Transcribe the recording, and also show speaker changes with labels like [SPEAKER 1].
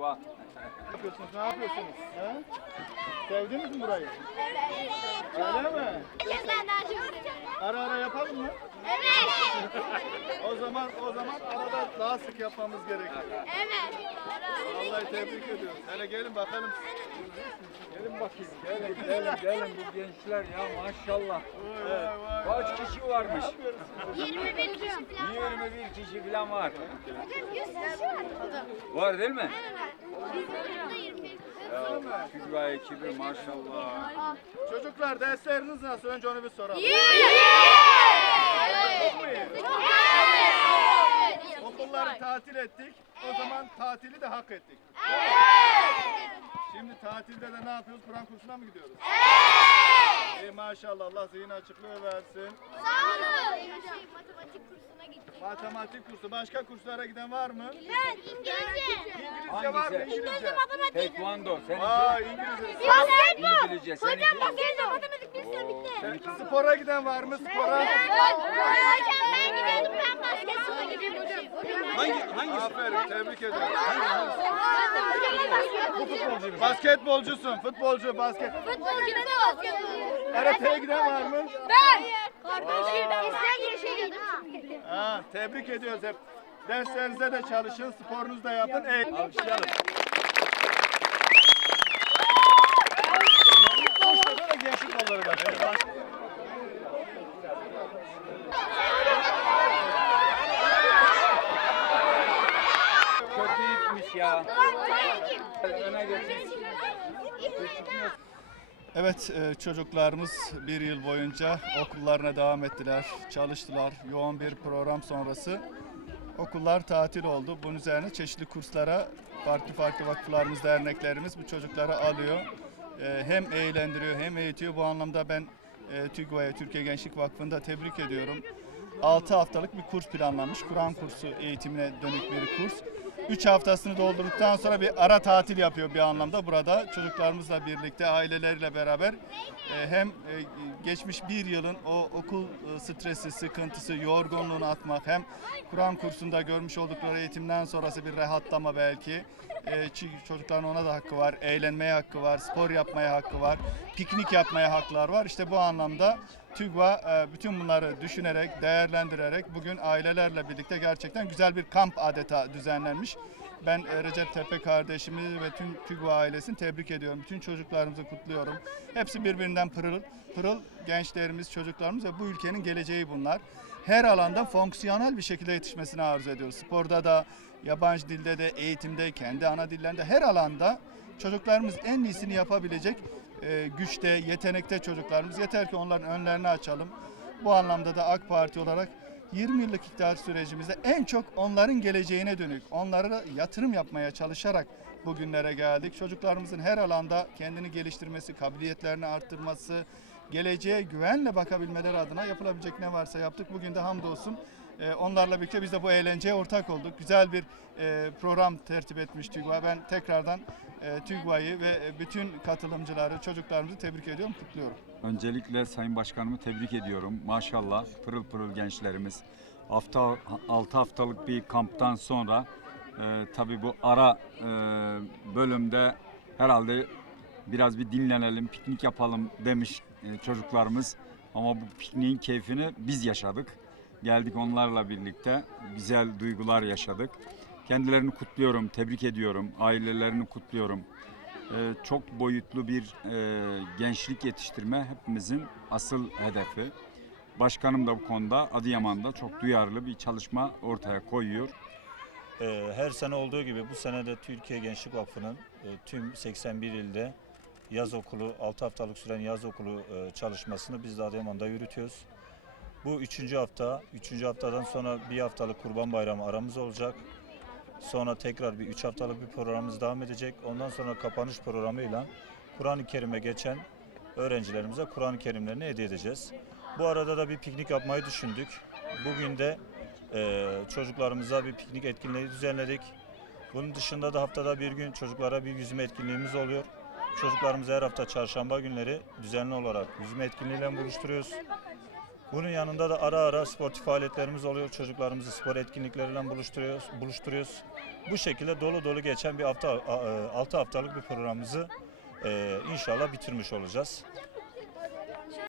[SPEAKER 1] TÜGVA.
[SPEAKER 2] Ne yapıyorsunuz? Ne yapıyorsunuz? He? Sevdiniz mi burayı? Öyle mi? Ara ara yapalım mı? O zaman o zaman arada daha sık yapmamız gerekiyor. Vallahi tebrik ediyorum. Hele gelin bakalım.
[SPEAKER 1] Gelin bakayım. Gelin gelin gelin bu gençler ya maşallah.
[SPEAKER 2] Vay vay vay.
[SPEAKER 1] Kaç kişi varmış?
[SPEAKER 3] 21 kişi falan.
[SPEAKER 1] 21 kişi falan var.
[SPEAKER 3] Hocam 100 kişi var.
[SPEAKER 1] Var değil mi?
[SPEAKER 3] Bizim sınıfta 21 kişi.
[SPEAKER 1] Ya, TÜGVA ekibi maşallah.
[SPEAKER 2] Çocuklar dersleriniz nasıl? Önce onu bir soralım. Okulları tatil ettik. O zaman tatili de hak ettik. Şimdi tatilde de ne yapıyoruz? Kur'an kursuna mı gidiyoruz? Evet. maşallah Allah zihin açıklığı versin.
[SPEAKER 3] Kursuna gittik.
[SPEAKER 2] Matematik kursu. Başka kurslara giden var mı?
[SPEAKER 3] Ben İngilizce.
[SPEAKER 2] İngilizce var mı?
[SPEAKER 1] Hangisi?
[SPEAKER 2] İngilizce.
[SPEAKER 1] Tekvando. Seninki?
[SPEAKER 2] Aa İngilizce.
[SPEAKER 3] Basketbol.
[SPEAKER 1] İngilizce. Seninki?
[SPEAKER 3] basketbol. Matematik bizde bitti.
[SPEAKER 2] Seninki spora giden var mı? Spora.
[SPEAKER 3] Hocam ben gidiyordum ben basketbola gidiyorum.
[SPEAKER 2] Hangi, hangisi? Aferin tebrik ederim.
[SPEAKER 3] Futbolcu.
[SPEAKER 2] Basketbolcusun. Futbolcu basket. Karate'ye giden var mı?
[SPEAKER 3] Ben.
[SPEAKER 2] Tebrik ediyoruz hep. Derslerinize de çalışın, sporunuzu da yapın. Ey. Alkışlayalım.
[SPEAKER 1] Kötü gitmiş ya. Öne geçin.
[SPEAKER 2] Evet, e, çocuklarımız bir yıl boyunca okullarına devam ettiler, çalıştılar. Yoğun bir program sonrası okullar tatil oldu. Bunun üzerine çeşitli kurslara farklı farklı vakıflarımız, derneklerimiz bu çocukları alıyor. E, Hem eğlendiriyor hem eğitiyor. Bu anlamda ben e, TÜGVA'ya, Türkiye Gençlik Vakfı'nda tebrik ediyorum. 6 haftalık bir kurs planlanmış. Kur'an kursu eğitimine dönük bir kurs. 3 haftasını doldurduktan sonra bir ara tatil yapıyor bir anlamda burada. Çocuklarımızla birlikte, aileleriyle beraber e, hem e, geçmiş bir yılın o okul e, stresi, sıkıntısı, yorgunluğunu atmak hem Kur'an kursunda görmüş oldukları eğitimden sonrası bir rahatlama belki. Çocukların ona da hakkı var, eğlenmeye hakkı var, spor yapmaya hakkı var, piknik yapmaya haklar var. İşte bu anlamda TÜGVA e, bütün bunları düşünerek, değerlendirerek bugün ailelerle birlikte gerçekten güzel bir kamp adeta düzenlenmiş. Ben e, Recep Tepe kardeşimi ve tüm TÜGVA ailesini tebrik ediyorum. Bütün çocuklarımızı kutluyorum. Hepsi birbirinden pırıl, pırıl gençlerimiz, çocuklarımız ve bu ülkenin geleceği bunlar. Her alanda fonksiyonel bir şekilde yetişmesini arzu ediyoruz. Sporda da, yabancı dilde de, eğitimde, kendi ana dillerinde her alanda çocuklarımız en iyisini yapabilecek e, güçte, yetenekte çocuklarımız. Yeter ki onların önlerini açalım. Bu anlamda da AK Parti olarak 20 yıllık iktidar sürecimizde en çok onların geleceğine dönük, onlara yatırım yapmaya çalışarak bugünlere geldik. Çocuklarımızın her alanda kendini geliştirmesi, kabiliyetlerini arttırması, geleceğe güvenle bakabilmeleri adına yapılabilecek ne varsa yaptık. Bugün de hamdolsun e, onlarla birlikte biz de bu eğlenceye ortak olduk. Güzel bir e, program tertip etmiş TÜGVA. Ben tekrardan e, TÜGVA'yı ve bütün katılımcıları, çocuklarımızı tebrik ediyorum, kutluyorum.
[SPEAKER 1] Öncelikle Sayın Başkanımı tebrik ediyorum. Maşallah pırıl pırıl gençlerimiz. Hafta 6 haftalık bir kamptan sonra e, tabii bu ara e, bölümde herhalde biraz bir dinlenelim, piknik yapalım demiş e, çocuklarımız. Ama bu pikniğin keyfini biz yaşadık. Geldik onlarla birlikte güzel duygular yaşadık. Kendilerini kutluyorum, tebrik ediyorum. Ailelerini kutluyorum. Ee, çok boyutlu bir e, gençlik yetiştirme hepimizin asıl hedefi. Başkanım da bu konuda Adıyaman'da çok duyarlı bir çalışma ortaya koyuyor.
[SPEAKER 4] Ee, Her sene olduğu gibi bu sene de Türkiye Gençlik Vakfı'nın e, tüm 81 ilde yaz okulu, 6 haftalık süren yaz okulu e, çalışmasını biz de Adıyaman'da yürütüyoruz. Bu üçüncü hafta, üçüncü haftadan sonra bir haftalık Kurban Bayramı aramız olacak. Sonra tekrar bir üç haftalık bir programımız devam edecek. Ondan sonra kapanış programıyla Kur'an-ı Kerim'e geçen öğrencilerimize Kur'an-ı Kerimlerini hediye edeceğiz. Bu arada da bir piknik yapmayı düşündük. Bugün de e, çocuklarımıza bir piknik etkinliği düzenledik. Bunun dışında da haftada bir gün çocuklara bir yüzme etkinliğimiz oluyor. Çocuklarımızı her hafta çarşamba günleri düzenli olarak yüzme etkinliğiyle buluşturuyoruz. Bunun yanında da ara ara sportif faaliyetlerimiz oluyor. Çocuklarımızı spor etkinlikleriyle buluşturuyoruz. buluşturuyoruz. Bu şekilde dolu dolu geçen bir hafta, 6 haftalık bir programımızı e, inşallah bitirmiş olacağız.